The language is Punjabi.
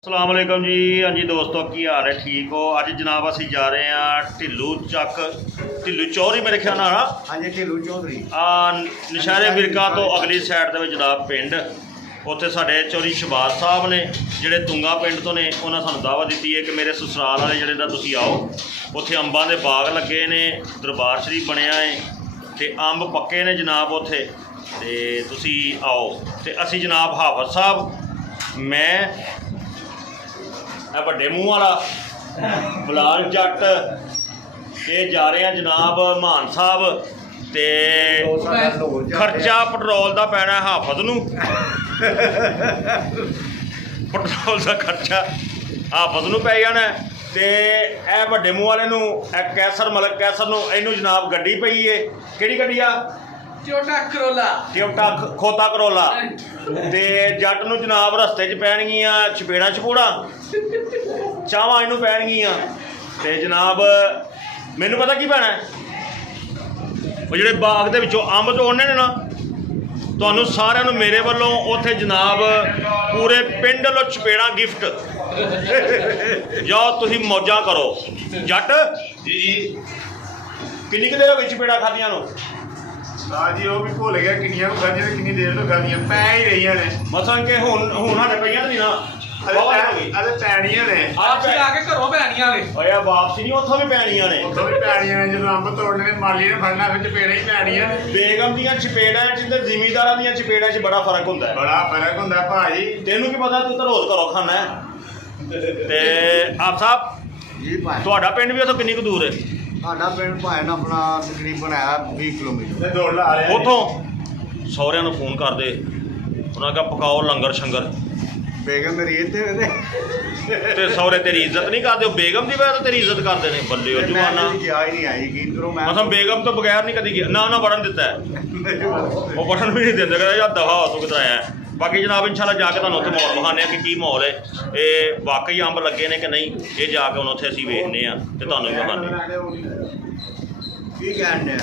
अस्सलाम वालेकुम जी। हाँ जी दोस्तों, की हाल है? ठीक हो? अज जनाब असी जा रहे हैं ढिल्लू चक, ढिल्लू चौधरी मेरे ख्याल नाल। हाँ जी, ढिल्लू चौधरी नशहरे बिरका तो अगली साइड के जनाब पिंड उत्थे साडे चौधरी शहबाज साहब ने जिहड़े तुंगा पिंड तो ने उन्होंने सानूं दावत दी है कि मेरे ससुराल वाले जिहड़े दा तुसीं आओ, उत्थे अंबां दे बाग लगे ने, दरबार शरीफ बनया है ते अंब पक्के ने जनाब उत्थे, ते तुसीं आओ। ते असी जनाब हाफज साहब, मैं ਵੱਡੇ ਮੂੰਹ ਵਾਲਾ ਬਲਾਲ ਜੱਟ ਇਹ ਜਾ ਰਹੇ ਆ ਜਨਾਬ ਮਾਨ ਸਾਹਿਬ। ਤੇ ਖਰਚਾ ਪੈਟਰੋਲ ਦਾ ਪੈਣਾ ਹਾਫਜ਼ ਨੂੰ, ਪੈਟਰੋਲ ਦਾ ਖਰਚਾ ਹਾਫਜ਼ ਨੂੰ ਪੈ ਜਾਣਾ। ਤੇ ਇਹ ਵੱਡੇ ਮੂੰਹ ਵਾਲੇ ਨੂੰ, ਇਹ ਕੈਸਰ ਮਲਕ ਕੈਸਰ ਨੂੰ, ਇਹਨੂੰ ਜਨਾਬ ਗੱਡੀ ਪਈ ਏ। ਕਿਹੜੀ ਗੱਡੀ ਆ? ਟਿਓਟਾ ਖੋਤਾ ਕਰੋਲਾ। ਤੇ ਜੱਟ ਨੂੰ ਜਨਾਬ ਰਸਤੇ 'ਚ ਪੈਣਗੀਆਂ ਚਪੇੜਾਂ ਚਪੂੜਾਂ, ਚਾਵਾਂ ਇਹਨੂੰ ਪੈਣਗੀਆਂ। ਤੇ ਜਨਾਬ ਮੈਨੂੰ ਪਤਾ ਕੀ ਪੈਣਾ, ਉਹ ਜਿਹੜੇ ਬਾਗ ਦੇ ਵਿੱਚੋਂ ਅੰਬ ਤੋੜਨੇ ਨੇ ਨਾ, ਤੁਹਾਨੂੰ ਸਾਰਿਆਂ ਨੂੰ ਮੇਰੇ ਵੱਲੋਂ ਉੱਥੇ ਜਨਾਬ ਪੂਰੇ ਪਿੰਡ ਵੱਲੋਂ ਚਪੇੜਾਂ ਗਿਫਟ। ਜਾਓ ਤੁਸੀਂ ਮੌਜਾਂ ਕਰੋ। ਜੱਟ ਜੀ ਕਿੰਨੀ ਕੁ ਦੇਰ ਹੋ ਗਈ ਚਪੇੜਾਂ ਖਾਧੀਆਂ ਨੂੰ? जी वो भी भुल गया किनिया खादियां ते किन्नी देर तो खादियां पै ही रही ने। ਮਸਾਂ ਕਿ ਹੁਣ ਸਾਡੇ ਪਈਆਂ ਨਹੀਂ ਨਾ, अरे पैनियां ने आपसे आके घरों पैनियां ने। ਓਏ ਵਾਪਸੀ ਨਹੀਂ, ਉੱਥੋਂ ਵੀ ਪੈਣੀਆਂ ਨੇ। उतो भी पैनियां ने, जो अंब तोड़ने ने माली ने फड़ना फिर चपेड़ा ही पैनियां। ਬੇਗਮ ਦੀਆਂ ਚਪੇੜਾਂ 'ਚ ਤੇ ਜ਼ਿਮੀਂਦਾਰਾਂ ਦੀਆਂ ਚਪੇੜਾਂ 'ਚ ਬੜਾ ਫਰਕ ਹੁੰਦਾ ਹੈ। बड़ा फर्क हुंदा भाजी। ਤੈਨੂੰ ਕੀ ਪਤਾ, ਤੂੰ ਤਾਂ ਰੋਜ਼ ਘਰੋਂ ਖਾਣਾ ਹੈ। ਤੇ ਆਪ ਸਾਹਿਬ जी भाई ਤੁਹਾਡਾ ਪਿੰਡ ਵੀ ਉੱਥੋਂ ਕਿੰਨੀ ਕੁ ਦੂਰ ਹੈ? साडा पिंड भाई ना अपना तकरीबन है 20 किलोमीटर। दौड़ ला रहे ਉੱਥੋਂ ਸਹੁਰਿਆਂ ਨੂੰ ਫੋਨ ਕਰਦੇ, ਉਹਨਾਂ ਕਹਾ ਪਕਾਓ ਲੰਗਰ ਸ਼ੰਗਰ। बेगम मेरी इत्थे ਤੇ ਸਹੁਰੇ ਤੇਰੀ ਇੱਜ਼ਤ ਨਹੀਂ ਕਰਦੇ, ਉਹ ਬੇਗਮ ਦੀ ਵਜ੍ਹਾ ਤੋਂ ਤੇਰੀ ਇੱਜ਼ਤ ਕਰਦੇ ਨੇ। ਬੱਲੇ ਉਹ ਜਵਾਨਾ, गया ही नहीं आई यकीन करो। मैं ਮਸਾਂ ਬੇਗਮ ਤੋਂ ਬਗੈਰ ਨਹੀਂ ਕਦੀ ਗਿਆ ਨਾ, ਉਹਨਾਂ ਵੜਨ ਦਿੱਤਾ ਹੈ। ਉਹ ਬਟਨ ਵੀ ਨਹੀਂ ਦਿੰਦੇ, ਕਹਿੰਦਾ ਯਾਰ ਦਫਾ ਹੋ ਤੂੰ ਕਿੱਧਰ ਆਇਆ। ਬਾਕੀ ਜਨਾਬ ਇੰਸ਼ਾਅੱਲਾ ਜਾ ਕੇ ਤੁਹਾਨੂੰ ਉੱਥੇ ਮਾਹੌਲ ਵਿਖਾਉਂਦੇ ਹਾਂ ਕਿ ਕੀ ਮਾਹੌਲ ਹੈ, ਇਹ ਵਾਕਈ ਅੰਬ ਲੱਗੇ ਨੇ ਕਿ ਨਹੀਂ। ਇਹ ਜਾ ਕੇ ਹੁਣ ਉੱਥੇ ਅਸੀਂ ਵੇਖਦੇ ਹਾਂ ਤੇ ਤੁਹਾਨੂੰ ਵੀ ਵਿਖਾਉਂਦੇ ਹਾਂ। की कहने